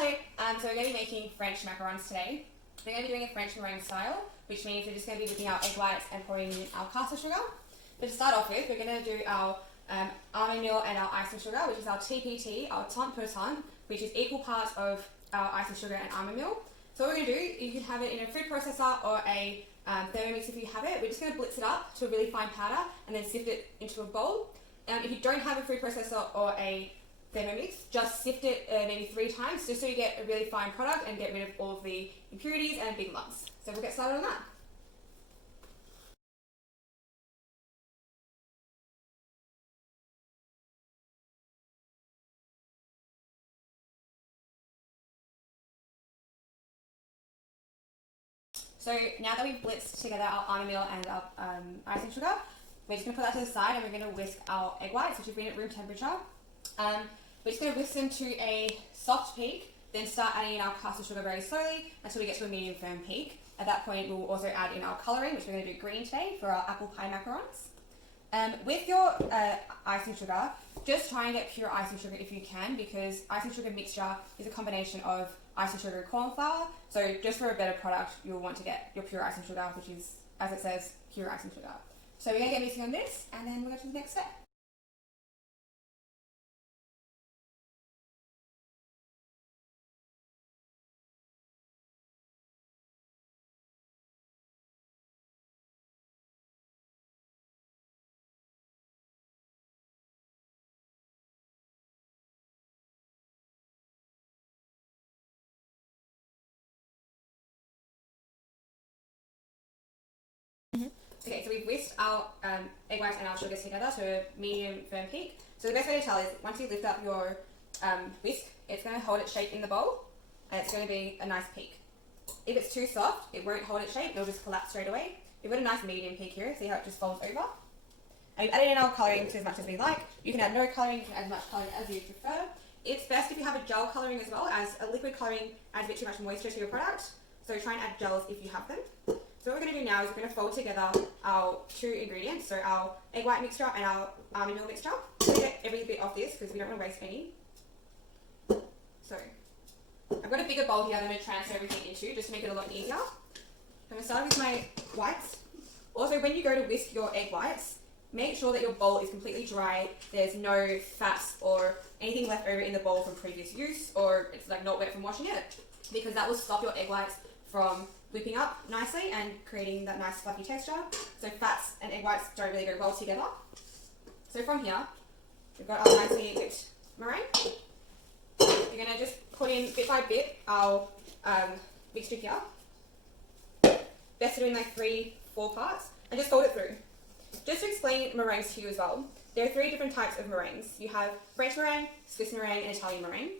Hello, so we're going to be making French macarons today. We're going to be doing a French meringue style, which means we're just going to be whipping our egg whites and pouring in our caster sugar. But to start off with, we're going to do our almond meal and our icing sugar, which is our TPT, our tant per tant, which is equal parts of our icing sugar and almond meal. So what we're going to do, you can have it in a food processor or a Thermomix if you have it. We're just going to blitz it up to a really fine powder and then sift it into a bowl. If you don't have a food processor or a Thermomix, just sift it maybe 3 times just so you get a really fine product and get rid of all of the impurities and big lumps. So we'll get started on that. So now that we've blitzed together our almond meal and our icing sugar, we're just going to put that to the side and we're going to whisk our egg whites, which have been at room temperature. We're just going to whisk them to a soft peak, then start adding in our caster sugar very slowly until we get to a medium firm peak. At that point, we'll also add in our colouring, which we're going to do green today for our apple pie macarons. With your icing sugar, just try and get pure icing sugar if you can, because icing sugar mixture is a combination of icing sugar and corn flour. So just for a better product, you'll want to get your pure icing sugar, which is, as it says, pure icing sugar. So we're going to get mixing on this, and then we'll go to the next step. Okay, so we've whisked our egg whites and our sugars together to a medium firm peak. So the best way to tell is once you lift up your whisk, it's going to hold its shape in the bowl and it's going to be a nice peak. If it's too soft, it won't hold its shape, it'll just collapse straight away. We've got a nice medium peak here, see how it just folds over. And we've added in our colouring to as much as we like. You can add no colouring, you can add as much colouring as you prefer. It's best if you have a gel colouring as well, as a liquid colouring adds a bit too much moisture to your product. So try and add gels if you have them. So what we're going to do now is we're going to fold together our 2 ingredients, so our egg white mixture and our almond meal mixture. So we get every bit off this because we don't want to waste any. So I've got a bigger bowl here that I'm going to transfer everything into just to make it a lot easier. I'm going to start with my whites. Also, when you go to whisk your egg whites, make sure that your bowl is completely dry. There's no fats or anything left over in the bowl from previous use, or it's like not wet from washing it, because that will stop your egg whites from whipping up nicely and creating that nice fluffy texture. So fats and egg whites don't really go well together. So from here, we've got our nicely whipped meringue. We're going to just put in bit by bit our mixture here. Best to do in like 3-4 parts and just fold it through. Just to explain meringues to you as well, there are 3 different types of meringues. You have French meringue, Swiss meringue and Italian meringue.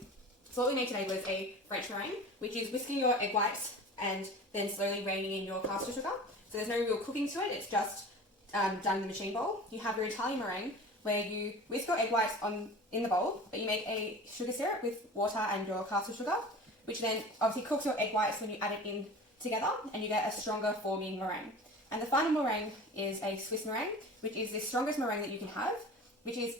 So what we made today was a French meringue, which is whisking your egg whites and then slowly reining in your caster sugar. So there's no real cooking to it, it's just done in the machine bowl. You have your Italian meringue, where you whisk your egg whites in the bowl, but you make a sugar syrup with water and your caster sugar, which then obviously cooks your egg whites when you add it in together, and you get a stronger forming meringue. And the final meringue is a Swiss meringue, which is the strongest meringue that you can have, which is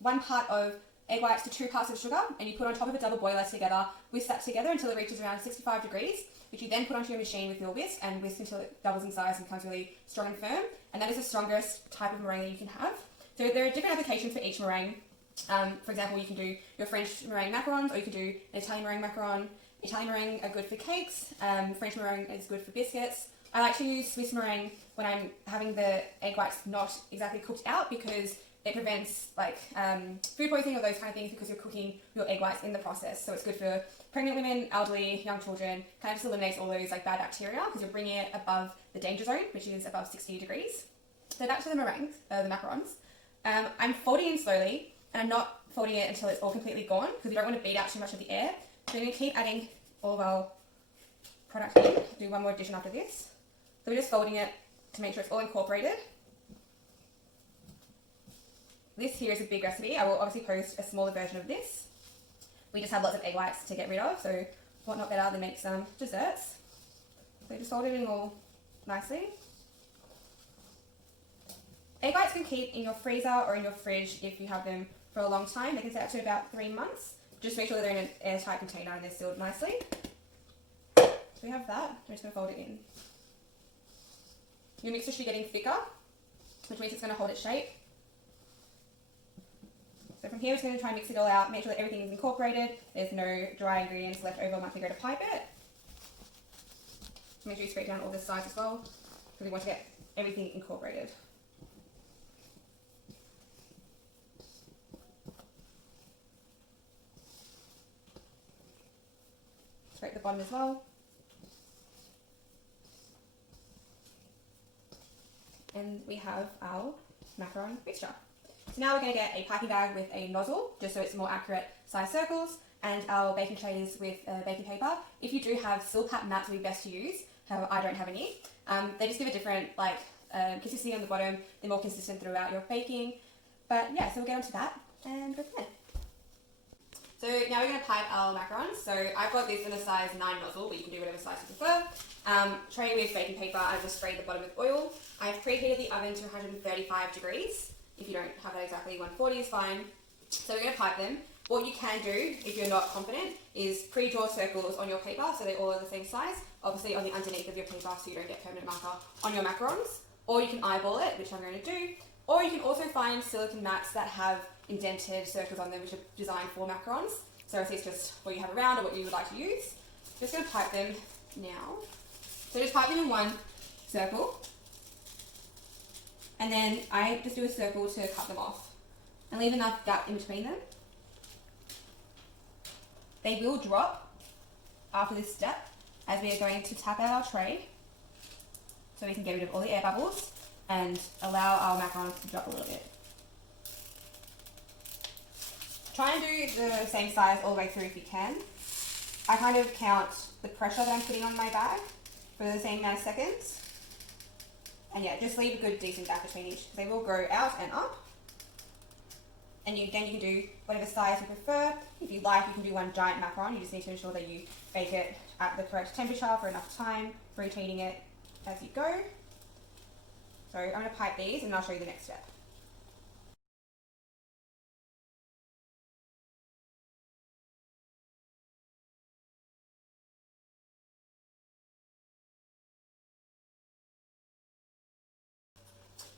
1 part of egg whites to 2 parts of sugar, and you put on top of a double boiler together, whisk that together until it reaches around 65 degrees, which you then put onto your machine with your whisk and whisk until it doubles in size and becomes really strong and firm. And that is the strongest type of meringue that you can have. So there are different applications for each meringue. For example, you can do your French meringue macarons, or you can do an Italian meringue macaron. Italian meringue are good for cakes, French meringue is good for biscuits. I like to use Swiss meringue when I'm having the egg whites not exactly cooked out, because it prevents like food poisoning or those kind of things, because you're cooking your egg whites in the process. So it's good for pregnant women, elderly, young children. Kind of just eliminates all those like bad bacteria, because you're bringing it above the danger zone, which is above 60 degrees. So back to the meringues, the macarons. I'm folding in slowly, and I'm not folding it until it's all completely gone, because we don't want to beat out too much of the air. So we're going to keep adding all of our product in. Do one more addition after this. So we're just folding it to make sure it's all incorporated. This here is a big recipe. I will obviously post a smaller version of this. We just had lots of egg whites to get rid of, so what not better than make some desserts. So just fold it in all nicely. Egg whites can keep in your freezer or in your fridge if you have them for a long time. They can stay up to about 3 months. Just make sure they're in an airtight container and they're sealed nicely. So we have that. I'm just going to fold it in. Your mixture should be getting thicker, which means it's going to hold its shape. So from here, we're just going to try and mix it all out, make sure that everything is incorporated, there's no dry ingredients left over once we go to pipe it. Make sure you scrape down all the sides as well, because we want to get everything incorporated. Scrape the bottom as well. And we have our macaron mixture. So now we're going to get a piping bag with a nozzle, just so it's more accurate size circles, and our baking trays with baking paper. If you do have Silpat mats, it would be best to use. However, I don't have any. They just give a different consistency on the bottom. They're more consistent throughout your baking. But yeah, so we'll get onto that and go from there. So now we're going to pipe our macarons. So I've got this in a size 9 nozzle, but you can do whatever size you prefer. Tray with baking paper. I've just sprayed the bottom with oil. I've preheated the oven to 135 degrees. If you don't have that exactly, 140 is fine. So we're going to pipe them. What you can do, if you're not confident, is pre-draw circles on your paper so they all are the same size. Obviously on the underneath of your paper so you don't get permanent marker on your macarons. Or you can eyeball it, which I'm going to do. Or you can also find silicone mats that have indented circles on them, which are designed for macarons. So if it's just what you have around or what you would like to use. Just going to pipe them now. So just pipe them in one circle. And then I just do a circle to cut them off. And leave enough gap in between them. They will drop after this step as we are going to tap out our tray so we can get rid of all the air bubbles and allow our macarons to drop a little bit. Try and do the same size all the way through if you can. I kind of count the pressure that I'm putting on my bag for the same amount of seconds. And yeah, just leave a good decent gap between each because they will grow out and up. And again, you can do whatever size you prefer. If you like, you can do one giant macaron. You just need to ensure that you bake it at the correct temperature for enough time, rotating it as you go. So I'm going to pipe these and I'll show you the next step.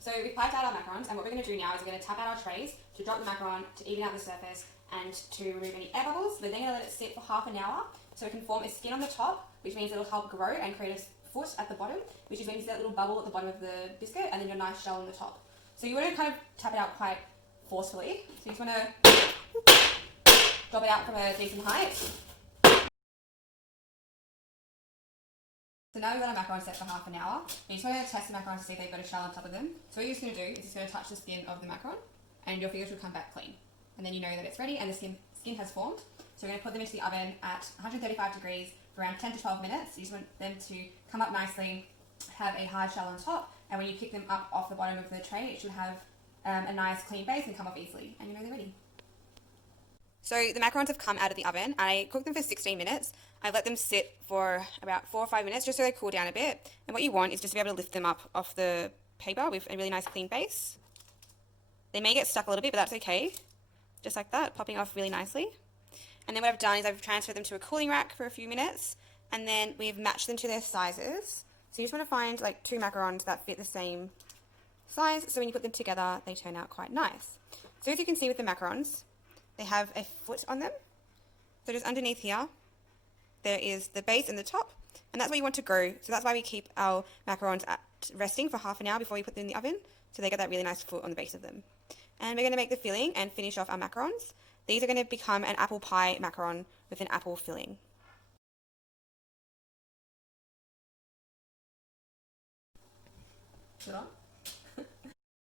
So we've piped out our macarons, and what we're going to do now is we're going to tap out our trays to drop the macaron, to even out the surface, and to remove any air bubbles. We're then going to let it sit for half an hour, so it can form a skin on the top, which means it'll help grow and create a foot at the bottom, which is when you see that little bubble at the bottom of the biscuit, and then your nice shell on the top. So you want to kind of tap it out quite forcefully. So you just want to drop it out from a decent height. So now we've got our macarons set for half an hour. You just want to test the macarons to see if they've got a shell on top of them. So what you're just going to do is just going to touch the skin of the macaron and your fingers will come back clean. And then you know that it's ready and the skin has formed. So we're going to put them into the oven at 135 degrees for around 10 to 12 minutes. You just want them to come up nicely, have a hard shell on top, and when you pick them up off the bottom of the tray, it should have a nice clean base and come off easily, and you know they're ready. So the macarons have come out of the oven. I cooked them for 16 minutes. I've let them sit for about 4 or 5 minutes just so they cool down a bit. And what you want is just to be able to lift them up off the paper with a really nice clean base. They may get stuck a little bit, but that's okay. Just like that, popping off really nicely. And then what I've done is I've transferred them to a cooling rack for a few minutes, and then we've matched them to their sizes. So you just want to find like 2 macarons that fit the same size, so when you put them together, they turn out quite nice. So as you can see with the macarons, they have a foot on them. So just underneath here, there is the base and the top, and that's where you want to grow. So that's why we keep our macarons at resting for half an hour before we put them in the oven, so they get that really nice foot on the base of them. And we're going to make the filling and finish off our macarons. These are going to become an apple pie macaron with an apple filling. Put it on.